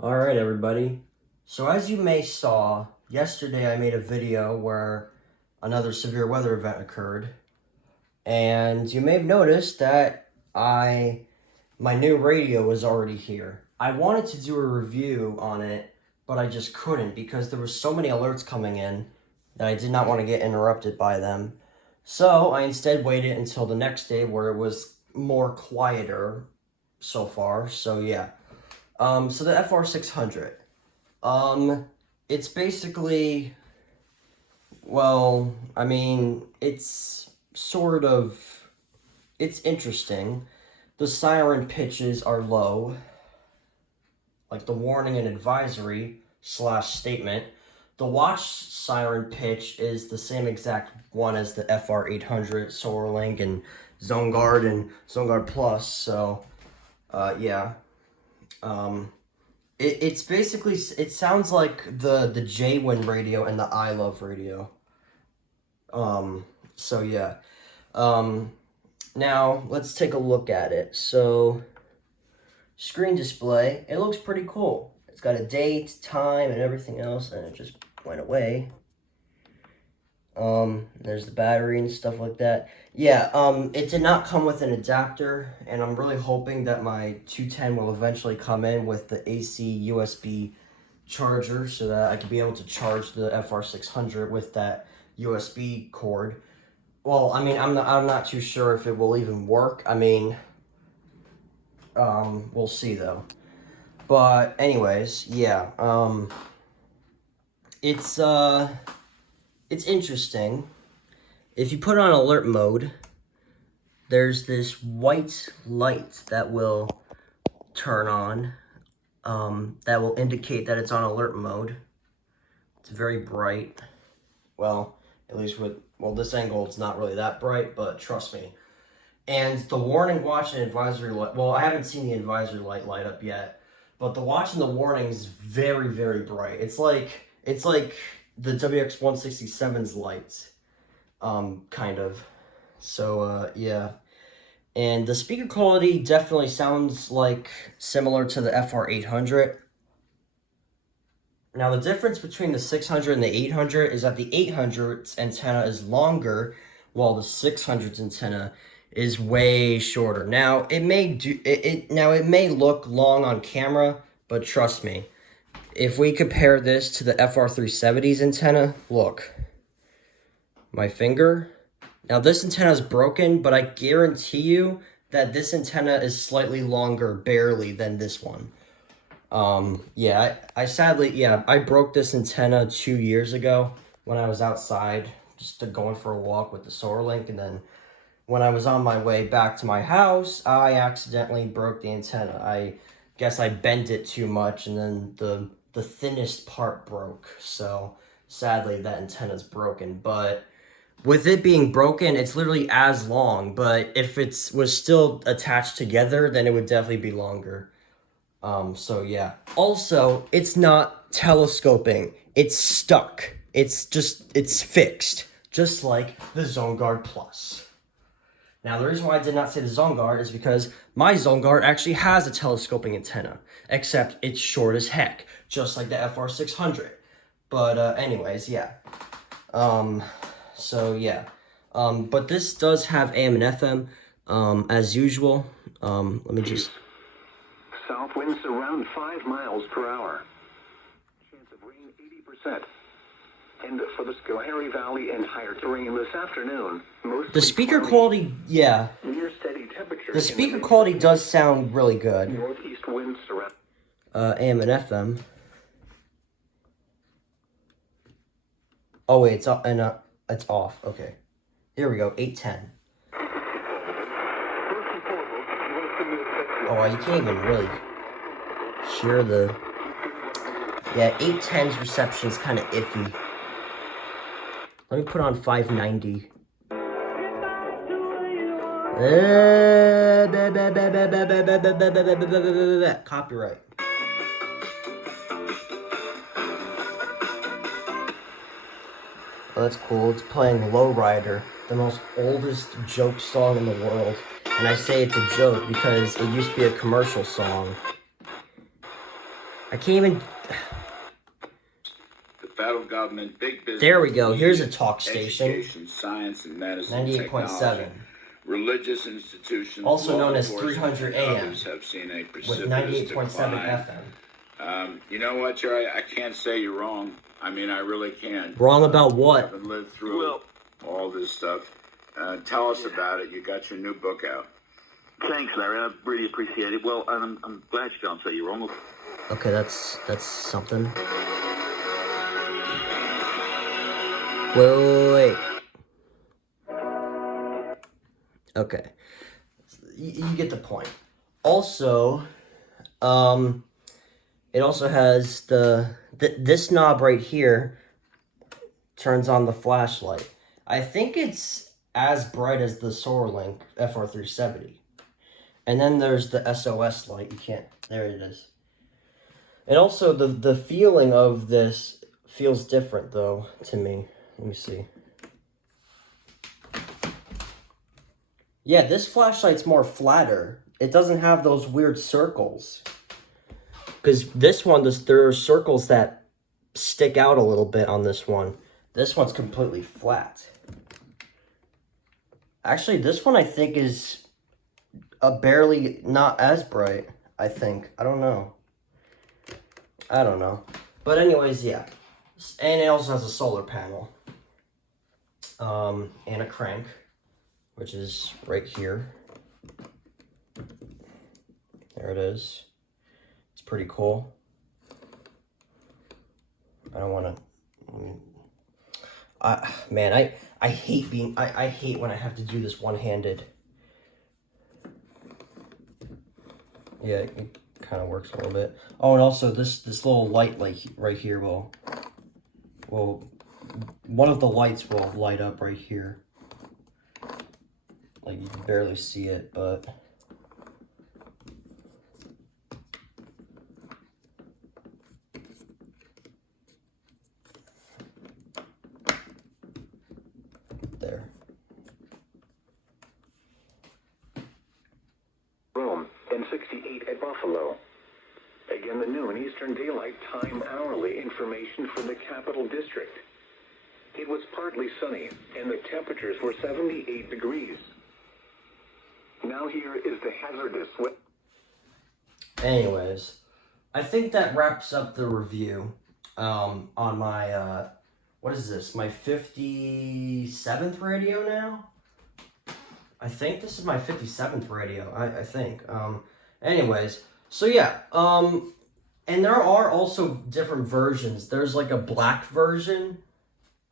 Alright everybody, so as you may saw, yesterday I made a video where another severe weather event occurred, and you may have noticed that my new radio was already here. I wanted to do a review on it, but I just couldn't because there were so many alerts coming in that I did not want to get interrupted by them. So I instead waited until the next day where it was more quieter so far, so yeah. So the FR600. It's basically, well, I mean, it's interesting. The siren pitches are low, like the warning and advisory slash statement. The watch siren pitch is the same exact one as the FR800, SolarLink, and ZoneGuard and ZoneGuard Plus, so, yeah. It's basically, it sounds like the J-Win radio and the I Love radio. So yeah. Now let's take a look at it. So, screen display, it looks pretty cool. It's got a date, time, and everything else, and it just went away. There's the battery and stuff like that. Yeah, it did not come with an adapter, and I'm really hoping that my 210 will eventually come in with the AC USB charger so that I could be able to charge the FR600 with that USB cord. Well, I mean, I'm not too sure if it will even work. I mean, we'll see though. But anyways, yeah, it's interesting. If you put on alert mode, there's this white light that will turn on, that will indicate that it's on alert mode. It's very bright. Well, at least with, well, this angle, it's not really that bright, but trust me. And the warning, watch, and advisory light, well, I haven't seen the advisory light up yet, but the watch and the warning is very, very bright. It's like the WX167's lights, kind of. So, yeah. And the speaker quality definitely sounds like similar to the FR800. Now, the difference between the 600 and the 800 is that the 800's antenna is longer, while the 600's antenna is way shorter. Now, it may look long on camera, but trust me, if we compare this to the FR370's antenna, look, my finger. Now, this antenna is broken, but I guarantee you that this antenna is slightly longer, barely, than this one. Yeah, I broke this antenna 2 years ago when I was outside, just going for a walk with the SolarLink, and then when I was on my way back to my house, I accidentally broke the antenna. I guess I bent it too much, and then the thinnest part broke, so sadly that antenna's broken, but with it being broken, it's literally as long, but if it was still attached together, then it would definitely be longer. So yeah. Also, it's not telescoping. It's stuck. It's fixed. Just like the ZoneGuard Plus. Now, the reason why I did not say the ZoneGuard is because my ZoneGuard actually has a telescoping antenna, except it's short as heck, just like the FR600. But, anyways, yeah. So yeah, but this does have AM and FM, as usual. Let me just... South winds around 5 miles per hour. Chance of rain 80%. And for the Schoharie Valley and higher terrain this afternoon, the speaker quality, yeah. Near steady temperature. The speaker quality does sound really good. Northeast winds around. AM and FM. Oh wait, it's up and it's off. Okay, here we go. 810. Oh, you can't even really hear the... Yeah, 810's reception is kind of iffy. Let me put on 590. Copyright. Oh, that's cool. It's playing Lowrider, the most oldest joke song in the world. And I say it's a joke because it used to be a commercial song. I can't even... The federal government, big business. There we go. Here's a talk station. Education, science, and medicine. 98.7. Religious institutions, Also known law as enforcement, 300 and AM. others have seen a With precipitous 98.7 decline. FM. You know what, Jerry? I can't say you're wrong. I mean, I really can't. Wrong about what? I've lived through all this stuff. Tell us about it. You got your new book out. Thanks, Larry. I really appreciate it. Well, I'm glad you can't say you're wrong. Okay, that's something. Wait. Okay. You get the point. Also, it also has this knob right here turns on the flashlight. I think it's as bright as the SolarLink FR370. And then there's the SOS light. You can't, there it is. And also the feeling of this feels different though to me. Let me see. Yeah, this flashlight's more flatter. It doesn't have those weird circles. Because this one, there are circles that stick out a little bit on this one. This one's completely flat. Actually, this one I think is barely not as bright, I think. I don't know. But anyways, yeah. And it also has a solar panel. And a crank, which is right here. There it is. It's pretty cool. I don't want to... man, I hate being... I hate when I have to do this one-handed. Yeah, it kind of works a little bit. Oh, and also this little light like right here will one of the lights will light up right here. Like you can barely see it, but there. Rome and 68 at Buffalo. Again, the noon Eastern Daylight Time hourly information for the Capital District. It was partly sunny, and the temperatures were 78 degrees. Now here is the hazardous... Anyways, I think that wraps up the review on my, what is this, my 57th radio now? I think this is my 57th radio, I think. Anyways, so yeah, and there are also different versions. There's like a black version.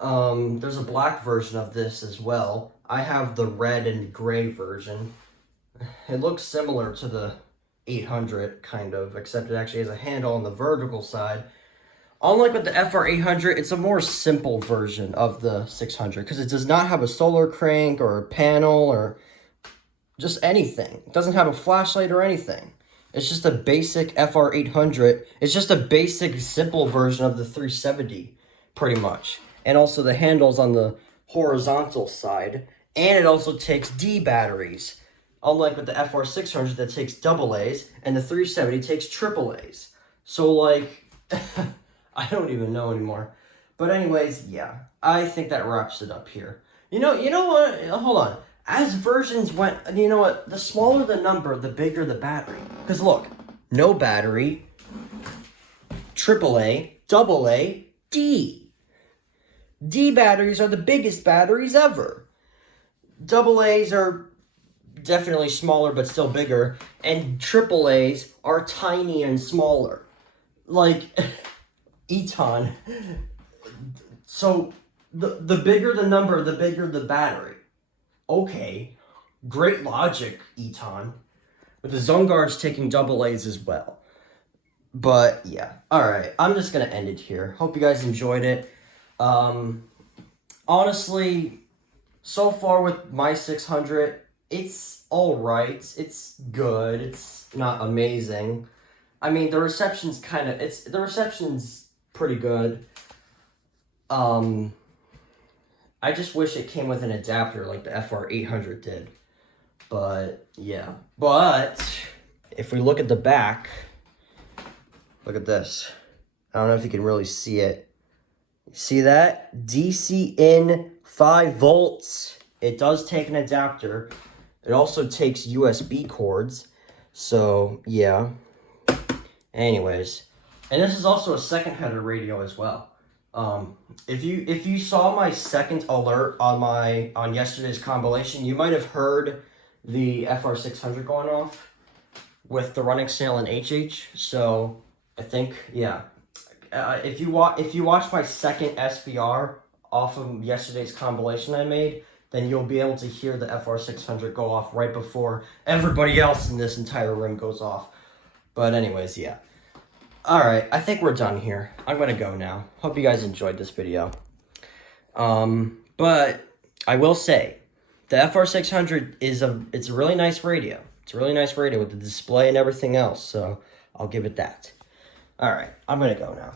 There's a black version of this as well. I have the red and gray version. It looks similar to the 800, kind of, except it actually has a handle on the vertical side. Unlike with the FR800, it's a more simple version of the 600, because it does not have a solar crank or a panel or just anything. It doesn't have a flashlight or anything. It's just a basic FR800. It's just a basic, simple version of the 370, pretty much. And also the handles on the horizontal side. And it also takes D batteries. Unlike with the FR600 that takes AA's, and the 370 takes AA's. So, like, I don't even know anymore. But anyways, yeah, I think that wraps it up here. You know what? Hold on. As versions went, you know what? The smaller the number, the bigger the battery. Because look, no battery, AAA, AA, D. D batteries are the biggest batteries ever. AA's are definitely smaller but still bigger, and AAA's are tiny and smaller. Like, Eton. So, the bigger the number, the bigger the battery. Okay, great logic, Eton. But the Zonguard's taking AA's as well. But, yeah. Alright, I'm just gonna end it here. Hope you guys enjoyed it. Honestly, so far with my 600, it's alright. It's good. It's not amazing. I mean, the reception's pretty good. I just wish it came with an adapter like the FR800 did. But, yeah. But, if we look at the back, Look at this. I don't know if you can really see it. See that? DC in 5 volts. It does take an adapter. It also takes USB cords. So, yeah. Anyways. And this is also a second header radio as well. If you saw my second alert on yesterday's compilation, you might have heard the FR600 going off with the running snail and HH. So I think, yeah. If you watch my second SVR off of yesterday's compilation I made, then you'll be able to hear the FR600 go off right before everybody else in this entire room goes off. But anyways, yeah. Alright, I think we're done here. I'm gonna go now. Hope you guys enjoyed this video. But I will say, the FR600 it's a really nice radio. It's a really nice radio with the display and everything else, so I'll give it that. Alright, I'm gonna go now.